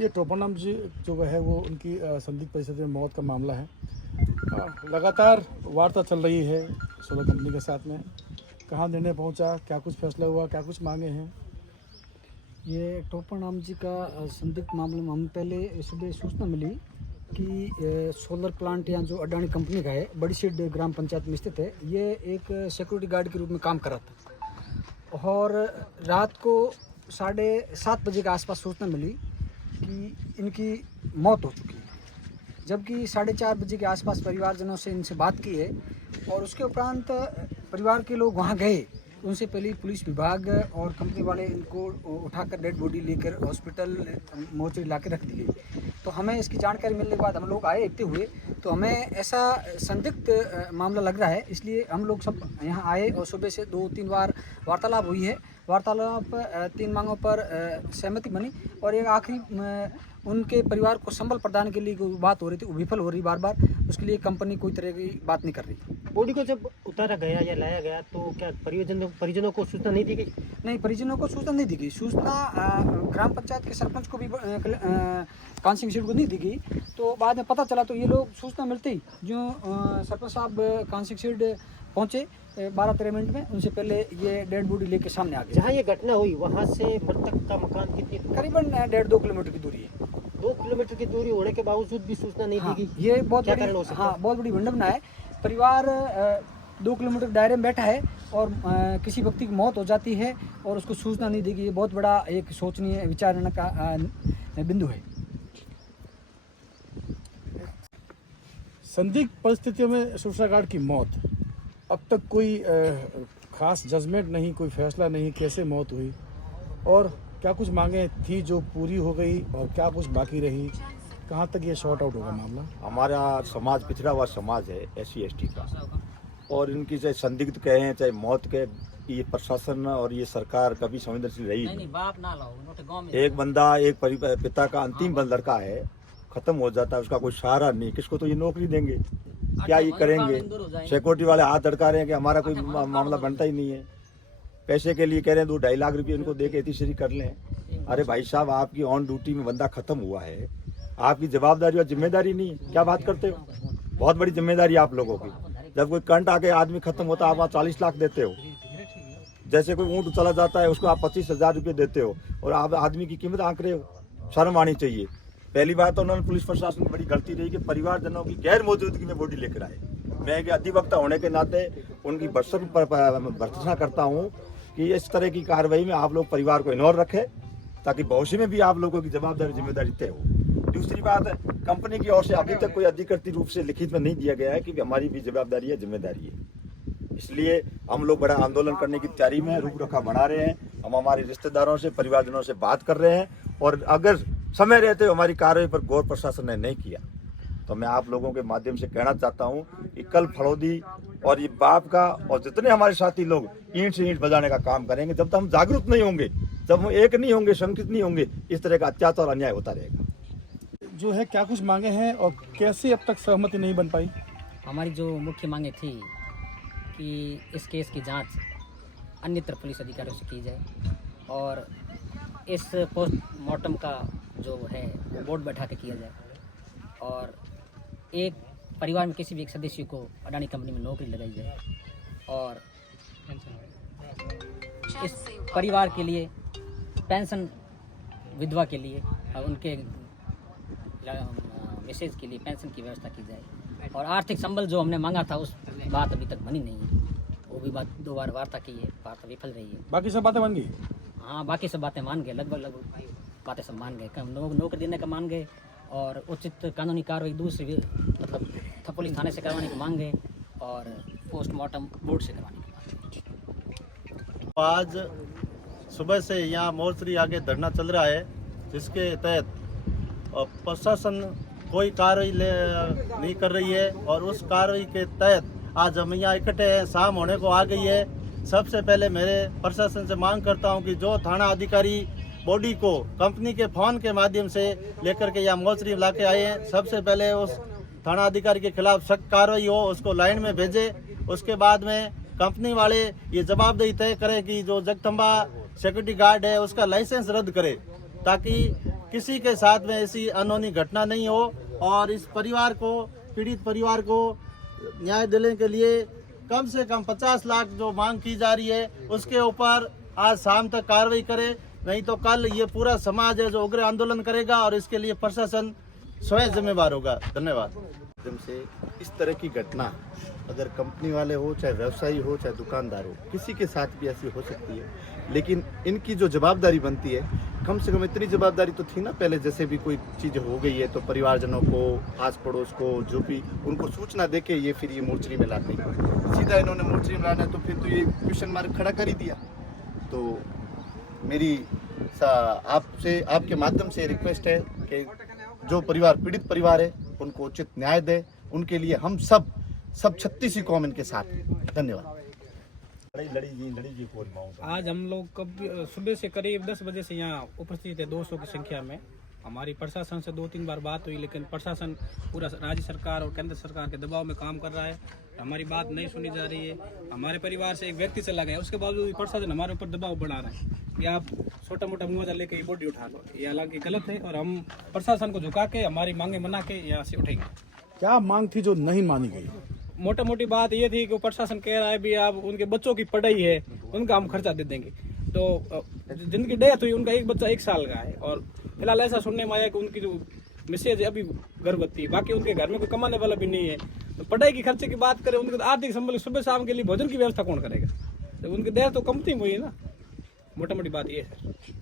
ये टोपनम जी जो है वो उनकी संदिग्ध परिस्थिति में मौत का मामला है। लगातार वार्ता चल रही है सोलर कंपनी के साथ में। कहाँ निर्णय पहुंचा, क्या कुछ फैसला हुआ, क्या कुछ मांगे हैं? ये टोपनम जी का संदिग्ध मामले में हम पहले सुबह सूचना मिली कि सोलर प्लांट या जो अडानी कंपनी का है बड़ी सीड ग्राम पंचायत में स्थित है, ये एक सिक्योरिटी गार्ड के रूप में काम कर रहा था और रात को 7:30 बजे के आसपास सूचना मिली कि इनकी मौत हो चुकी है। जबकि 4:30 बजे के आसपास परिवारजनों से इनसे बात की है और उसके उपरांत परिवार के लोग वहाँ गए। उनसे पहले पुलिस विभाग और कंपनी वाले इनको उठाकर डेड बॉडी लेकर हॉस्पिटल मोर्चरी ला के रख दी गई। तो हमें इसकी जानकारी मिलने के बाद हम लोग आए देखते हुए, तो हमें ऐसा संदिग्ध मामला लग रहा है, इसलिए हम लोग सब यहाँ आए और सुबह से 2-3 बार वार्तालाप हुई है। वार्तालाप 3 मांगों पर सहमति बनी और एक आखिरी उनके परिवार को संबल प्रदान के लिए कोई बात हो रही थी, वो विफल हो रही बार बार। उसके लिए कंपनी कोई तरह की बात नहीं कर रही। बॉडी को जब उतारा गया या लाया गया तो क्या परिजनों को सूचना नहीं दी गई? नहीं, परिजनों को सूचना नहीं दी गई। सूचना ग्राम पंचायत के सरपंच को भी कांसिंग सीट को नहीं दी गई। तो बाद में पता चला तो ये लोग सूचना मिलते ही जो सरपंच साहब कांसिंग सीट पहुँचे 12-13 मिनट में, उनसे पहले ये डेड बॉडी लेके सामने आ गए। जहाँ ये घटना हुई वहाँ से मृतक का मकान कितनी करीबन 1.5-2 किलोमीटर की दूरी है। 2 किलोमीटर की दूरी होने के बावजूद भी सूचना नहीं दी गई। ये बहुत क्या बड़ी, कारण हो सकता है? बहुत बड़ी विडंबना है। परिवार 2 किलोमीटर दायरे में बैठा है और किसी व्यक्ति की मौत हो जाती है और उसको सूचना नहीं दी गई। ये बहुत बड़ा एक सोचनीय विचारणा का बिंदु है। संदिग्ध परिस्थितियों में सूचना गार्ड की मौत, अब तक कोई खास जजमेंट नहीं, कोई फैसला नहीं, कैसे मौत हुई और क्या कुछ मांगे थी जो पूरी हो गई और क्या कुछ बाकी रही, कहाँ तक ये शॉर्ट आउट होगा मामला? हमारा समाज पिछड़ा हुआ समाज है SC/ST का, और इनकी चाहे संदिग्ध कहें चाहे मौत के, ये प्रशासन और ये सरकार कभी संवेदनशील रही नहीं। एक बंदा, एक पिता का अंतिम लड़का है, खत्म हो जाता है, उसका कोई सहारा नहीं, किसको तो ये नौकरी देंगे, क्या ये करेंगे? सिक्योरिटी वाले हाथ अड़का रहे हैं कि हमारा कोई मामला बनता ही नहीं है। पैसे के लिए कह रहे हैं 2-2.5 लाख रुपए इनको दे के एथीश्री कर लें। अरे भाई साहब, आपकी ऑन ड्यूटी में बंदा खत्म हुआ है, आपकी जवाबदारी और जिम्मेदारी नहीं, क्या बात करते हो? बहुत बड़ी जिम्मेदारी आप लोगों की। जब कोई करंट आके आदमी खत्म होता है, आप वहाँ 40 लाख देते हो। जैसे कोई ऊँट चला जाता है उसको आप 25,000 रुपये देते हो और आप आदमी की कीमत आंक रहे हो। शर्म आनी चाहिए। पहली बात तो उन्होंने पुलिस प्रशासन की बड़ी गलती रही कि परिवारजनों की गैर मौजूदगी में बॉडी लेकर आए। मैं एक अधिवक्ता होने के नाते उनकी भर्त्सना करता हूँ कि इस तरह की कार्रवाई में आप लोग परिवार को इन्वॉल्व रखें ताकि भविष्य में भी आप लोगों की जवाबदारी जिम्मेदारी तय हो। दूसरी बात, कंपनी की ओर से अभी तक कोई अधिकृत रूप से लिखित में नहीं दिया गया है कि हमारी भी जवाबदारी है, जिम्मेदारी है। इसलिए हम लोग बड़ा आंदोलन करने की तैयारी में रूपरेखा बना रहे हैं। हम हमारे रिश्तेदारों से, परिवारजनों से बात कर रहे हैं और अगर समय रहते हमारी कार्रवाई पर गौर प्रशासन ने नहीं किया तो मैं आप लोगों के माध्यम से कहना चाहता हूं कि कल फड़ौदी और ये बाप का और जितने हमारे साथी लोग ईंट से ईंट बजाने का काम करेंगे, जब तक हम जागरूक नहीं होंगे, जब हम एक नहीं होंगे, संकित नहीं होंगे, इस तरह का अत्याचार और अन्याय होता रहेगा। जो है क्या कुछ मांगे हैं और कैसे अब तक सहमति नहीं बन पाई? हमारी जो मुख्य मांगे थी कि इस केस की जांच अन्यत्र पुलिस अधिकारियों से की जाए और इस पोस्टमार्टम का जो है वो बोर्ड बैठा के किया जाए और एक परिवार में किसी भी एक सदस्य को अडानी कंपनी में नौकरी लगाई जाए और इस परिवार के लिए पेंशन, विधवा के लिए और उनके मिसेज के लिए पेंशन की व्यवस्था की जाए और आर्थिक संबल जो हमने मांगा था उस बात अभी तक बनी नहीं है। वो भी बात 2 बार वार्ता की है, वार्ता विफल रही है। बाकी सब बातें बन गई? हाँ, बाकी सब बातें मान गए, लगभग बातें सब मान गए। नौकरी देने का मान गए और उचित कानूनी कार्रवाई दूसरी मतलब पुलिस थाने से करवाने की मांग गए और पोस्टमार्टम बोर्ड से करवाने की मांग। आज सुबह से यहाँ मोर्चरी आगे धरना चल रहा है, जिसके तहत प्रशासन कोई कार्रवाई नहीं कर रही है और उस कार्रवाई के तहत आज हम यहाँ इकट्ठे हैं। शाम होने को आ गई है। सबसे पहले मेरे प्रशासन से मांग करता हूँ कि जो थाना अधिकारी बॉडी को कंपनी के फोन के माध्यम से लेकर के यहाँ मोर्चरी ला के आए हैं, सबसे पहले उस थाना अधिकारी के खिलाफ सख्त कार्रवाई हो, उसको लाइन में भेजे। उसके बाद में कंपनी वाले ये जवाबदेही तय करें कि जो जगदम्बा सिक्योरिटी गार्ड है उसका लाइसेंस रद्द करे ताकि किसी के साथ में ऐसी अनहोनी घटना नहीं हो और इस परिवार को, पीड़ित परिवार को न्याय दिलाने के लिए कम से कम 50 लाख जो मांग की जा रही है उसके ऊपर आज शाम तक कार्रवाई करे, नहीं तो कल ये पूरा समाज है जो उग्र आंदोलन करेगा और इसके लिए प्रशासन स्वयं जिम्मेवार होगा। धन्यवाद। माध्यम से इस तरह की घटना अगर कंपनी वाले हो, चाहे व्यवसायी हो, चाहे दुकानदार हो, किसी के साथ भी ऐसी हो सकती है, लेकिन इनकी जो जवाबदारी बनती है, कम से कम इतनी जवाबदारी तो थी ना पहले, जैसे भी कोई चीज़ हो गई है तो परिवारजनों को, आस पड़ोस को, जो भी उनको सूचना देके ये फिर ये मोर्चरी में लाते हैं। सीधा इन्होंने मोर्चरी में लाना है तो फिर तो ये क्वेश्चन मार्क खड़ा कर ही दिया। तो मेरी आपसे, आपके माध्यम से रिक्वेस्ट है कि जो परिवार, पीड़ित परिवार है, उनको उचित न्याय दे। उनके लिए हम सब 36 कौम इनके साथ हैं। धन्यवाद। आज हम लोग कब सुबह से करीब 10 बजे से यहाँ उपस्थित है 200 की संख्या में। हमारी प्रशासन से 2-3 बार बात हुई, लेकिन प्रशासन पूरा राज्य सरकार और केंद्र सरकार के दबाव में काम कर रहा है। हमारी बात नहीं सुनी जा रही है। हमारे परिवार से एक व्यक्ति चला गया, उसके बावजूद भी प्रशासन हमारे ऊपर दबाव बढ़ा रहा है कि आप छोटा मोटा मुआवजा लेके ये बॉडी उठा लो। ये हालांकि गलत है और हम प्रशासन को झुका के हमारी मांगे मना के यहाँ से उठेंगे। क्या मांग थी जो नहीं मानी गई? मोटा मोटी बात ये थी कि प्रशासन कह रहा है भी आप उनके बच्चों की पढ़ाई है, उनका हम खर्चा दे देंगे। तो जिनकी डेथ हुई उनका एक बच्चा 1 साल का है और फिलहाल ऐसा सुनने में आया कि उनकी जो मिसेज है अभी गर्भवती है, बाकी उनके घर में कोई कमाने वाला भी नहीं है। तो पढ़ाई की खर्चे की बात करें, उनके आर्थिक संबल सुबह शाम के लिए भोजन की व्यवस्था कौन करेगा? तो उनकी डेथ तो कंपनी में हुई है ना। मोटा मोटी बात ये है सर।